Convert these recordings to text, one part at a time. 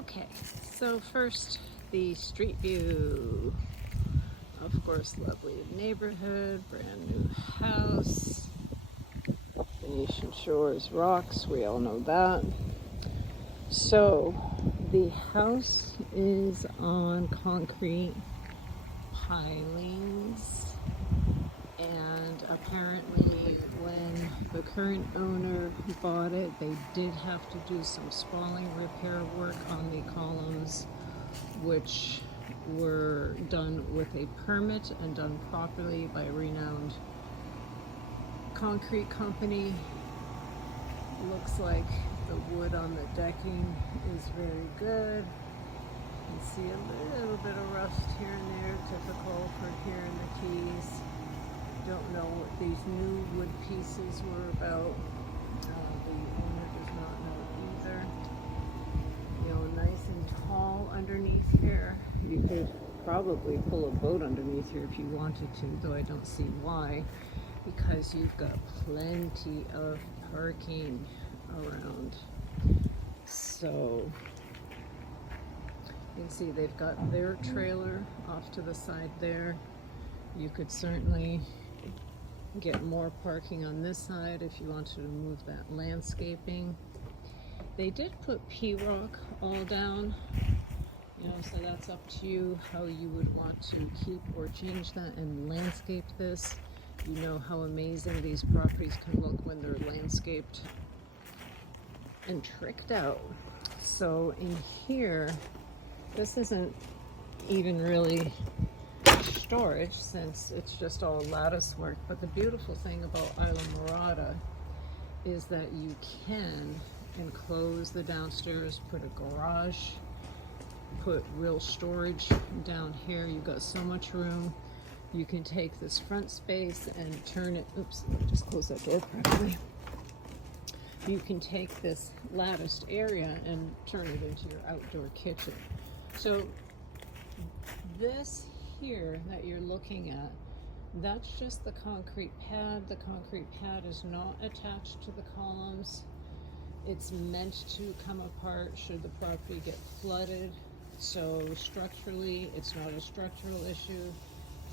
Okay, so first the street view. Of course, lovely neighborhood, brand new house. Venetian Shores rocks, we all know that. So the house is on concrete pilings, and apparently when the current owner bought it, they did have to do some spalling repair work on the columns, which were done with a permit and done properly by a renowned concrete company. Looks like the wood on the decking is very good. You can see a little bit of rust here and there, typical for here in the Keys. Don't know what these new wood pieces were about. The owner does not know either. You know, nice and tall underneath here. You could probably pull a boat underneath here if you wanted to, though I don't see why, because you've got plenty of parking around. So you can see they've got their trailer off to the side there. You could certainly get more parking on this side if you wanted to move that landscaping. They did put P-rock all down, you know, so that's up to you how you would want to keep or change that and landscape this. You know how amazing these properties can look when they're landscaped and tricked out. So in here, this isn't even really storage since it's just all lattice work, but the beautiful thing about Isla Morada is that you can enclose the downstairs, put a garage, put real storage down here. You've got so much room. You can take this front space and turn it, oops, let me just close that door properly. You can take this latticed area and turn it into your outdoor kitchen. So this here that you're looking at, that's just the concrete pad. The concrete pad is not attached to the columns. It's meant to come apart should the property get flooded. So structurally, it's not a structural issue.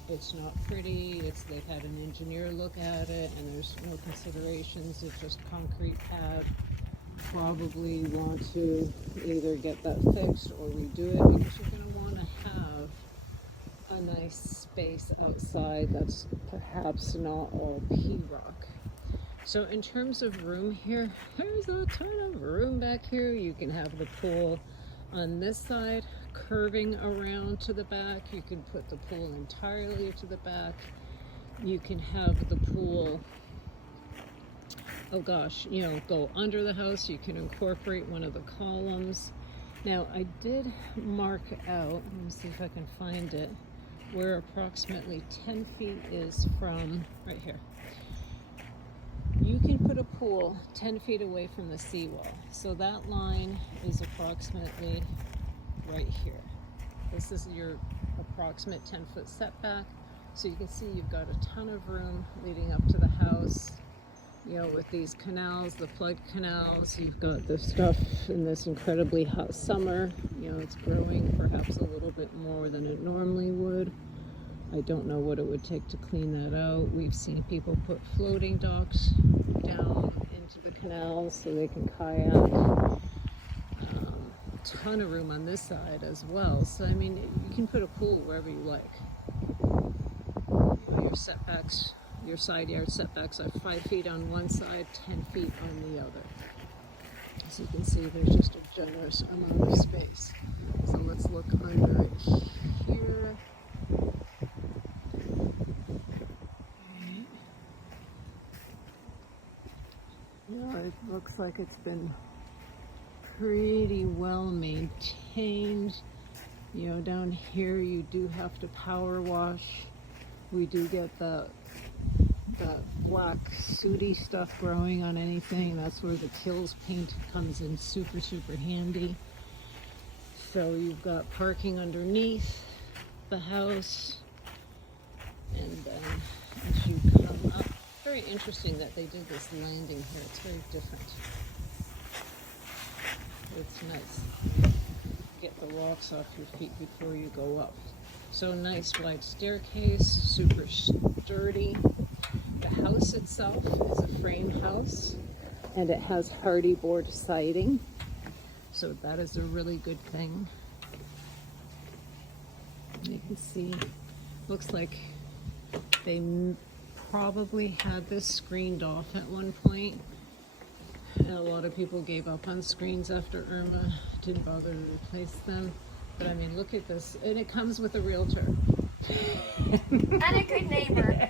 It's not pretty. They've had an engineer look at it, and there's no considerations. It's just concrete pad. Probably want to either get that fixed or redo it, because you're going to want to have a nice space outside that's perhaps not all P-rock. So in terms of room here, there's a ton of room back here. You can have the pool on this side curving around to the back. You can put the pool entirely to the back. You can have the pool, oh gosh, you know, go under the house. You can incorporate one of the columns. Now I did mark out, let me see if I can find it, where approximately 10 feet is from, right here. You can put a pool 10 feet away from the seawall. So that line is approximately right here. This is your approximate 10-foot setback. So you can see you've got a ton of room leading up to the house. You know, with these canals, the flood canals, you've got the stuff in this incredibly hot summer. You know, it's growing perhaps a little bit more than it normally would. I don't know what it would take to clean that out. We've seen people put floating docks down into the canals so they can kayak. Ton of room on this side as well. So I mean, you can put a pool wherever you like. You know, your setbacks, your side yard setbacks are 5 feet on one side, 10 feet on the other. As you can see, there's just a generous amount of space. So let's look under it here. Yeah, it looks like it's been pretty well maintained. You know, down here you do have to power wash. We do get the black sooty stuff growing on anything. That's where the Kills paint comes in super handy. So you've got parking underneath the house, and then as you come up, very interesting that they did this landing here. It's very different. It's nice. rocks off your feet before you go up. So nice wide staircase, super sturdy. The house itself is a frame house and it has hardy board siding. So that is a really good thing. You can see, looks like they probably had this screened off at one point. And a lot of people gave up on screens after Irma, didn't bother to replace them. But I mean, look at this, and it comes with a realtor. And a good neighbor.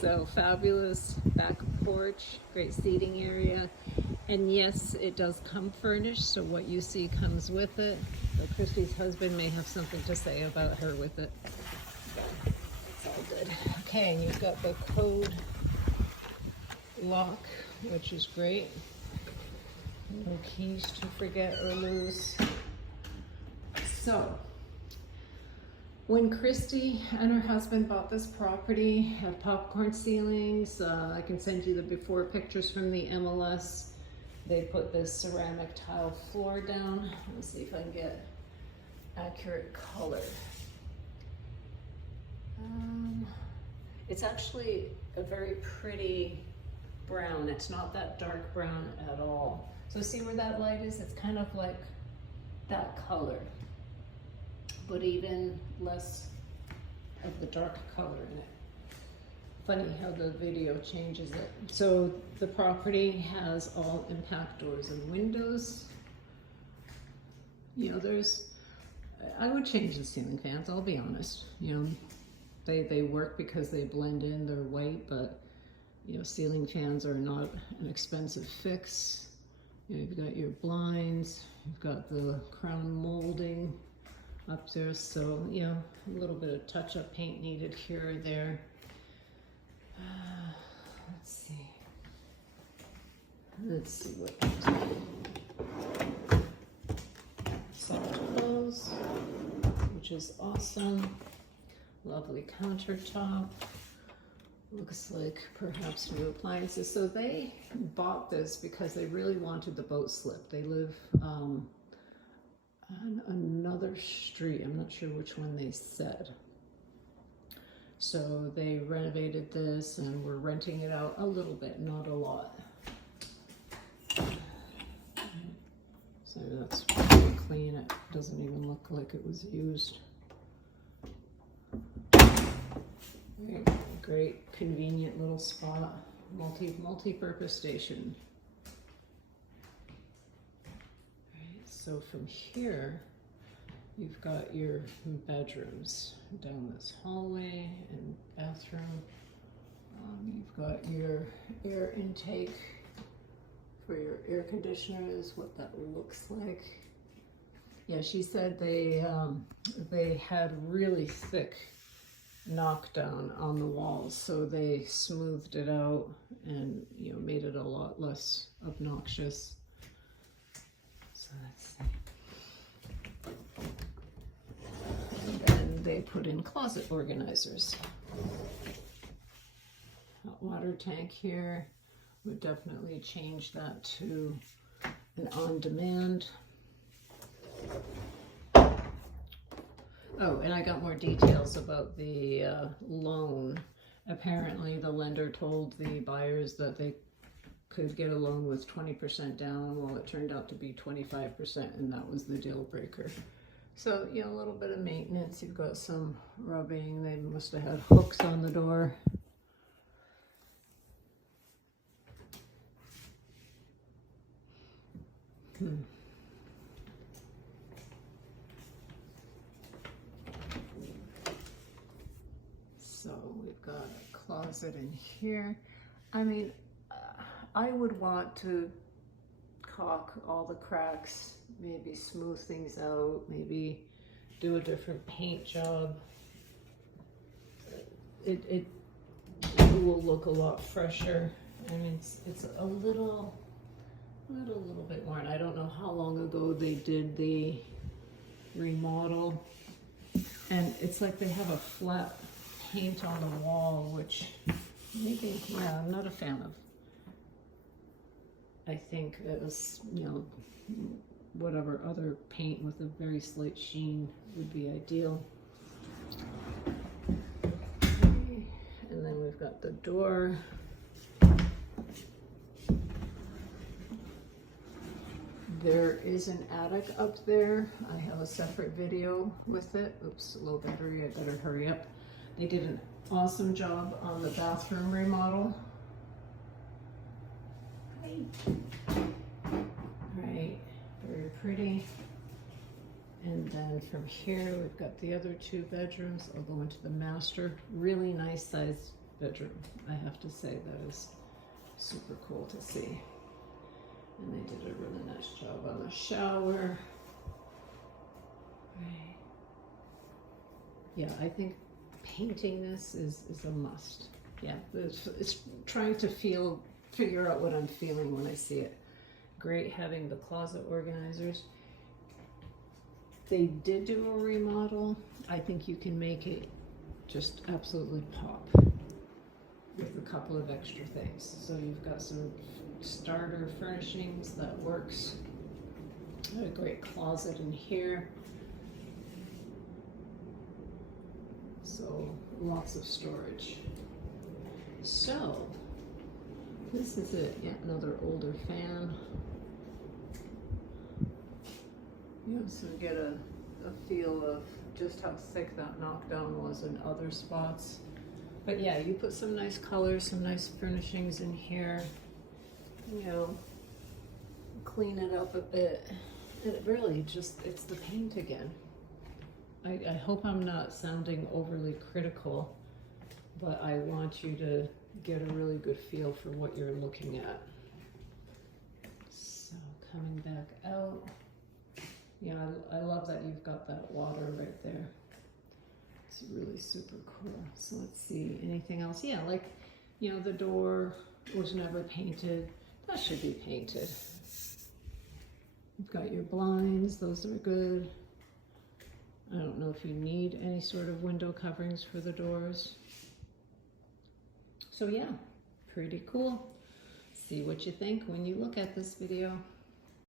So fabulous back porch, great seating area. And yes, it does come furnished, so what you see comes with it. But Christy's husband may have something to say about her with it. So it's all good. Okay, and you've got the code lock, which is great. No keys to forget or lose. So, when Christy and her husband bought this property, had popcorn ceilings, I can send you the before pictures from the MLS. They put this ceramic tile floor down. Let's see if I can get accurate color. It's actually a very pretty brown. It's not that dark brown at all. So see where that light is? It's kind of like that color, but even less of the dark color in it. Funny how the video changes it. So the property has all impact doors and windows. You know, I would change the ceiling fans, I'll be honest. You know, they work because they blend in, they're white, but you know, ceiling fans are not an expensive fix. You know, you've got your blinds, you've got the crown molding up there, so you know, a little bit of touch-up paint needed here or there. Let's see what soft close, which is awesome. Lovely countertop. Looks like perhaps new appliances. So they bought this because they really wanted the boat slip. They live on another street. I'm not sure which one they said. So they renovated this and we're renting it out a little bit, not a lot. So that's pretty clean. It doesn't even look like it was used. Great, convenient little spot, multi-purpose station. All right, so from here, you've got your bedrooms down this hallway and bathroom. You've got your air intake for your air conditioner is what that looks like. Yeah, she said they had really thick knockdown on the walls, so they smoothed it out and you know made it a lot less obnoxious. So let's see. And then they put in closet organizers. Hot water tank here. Would definitely change that to an on-demand. Oh, and I got more details about the loan. Apparently the lender told the buyers that they could get a loan with 20% down. Well, it turned out to be 25%, and that was the deal breaker. So, you know, a little bit of maintenance. You've got some rubbing. They must have had hooks on the door. So we've got a closet in here. I mean, I would want to caulk all the cracks, maybe smooth things out, maybe do a different paint job. It will look a lot fresher. I mean, it's a little bit worn. I don't know how long ago they did the remodel, and it's like they have a flat paint on the wall, which maybe, yeah, I'm not a fan of. I think it was, you know, whatever other paint with a very slight sheen would be ideal. Okay. And then we've got the door. There is an attic up there. I have a separate video with it. Oops, a little battery, I better hurry up. They did an awesome job on the bathroom remodel. Right, very pretty. And then from here, we've got the other 2 bedrooms. I'll go into the master. Really nice sized bedroom, I have to say. That is super cool to see. And they did a really nice job on the shower. Right. Yeah, I think painting this is a must. Yeah, it's trying to figure out what I'm feeling when I see it. Great having the closet organizers. They did do a remodel. I think you can make it just absolutely pop with a couple of extra things. So you've got some starter furnishings that works. A great closet in here. So lots of storage. So this is it, yet another older fan. You also get a feel of just how thick that knockdown was in other spots. But yeah, you put some nice colors, some nice furnishings in here. You know, clean it up a bit. And it really just, it's the paint again. I hope I'm not sounding overly critical, but I want you to get a really good feel for what you're looking at. So coming back out. Yeah, I love that you've got that water right there. It's really super cool. So let's see, anything else? Yeah, like, you know, the door was never painted. That should be painted. You've got your blinds, those are good. I don't know if you need any sort of window coverings for the doors. So yeah, pretty cool. See what you think when you look at this video.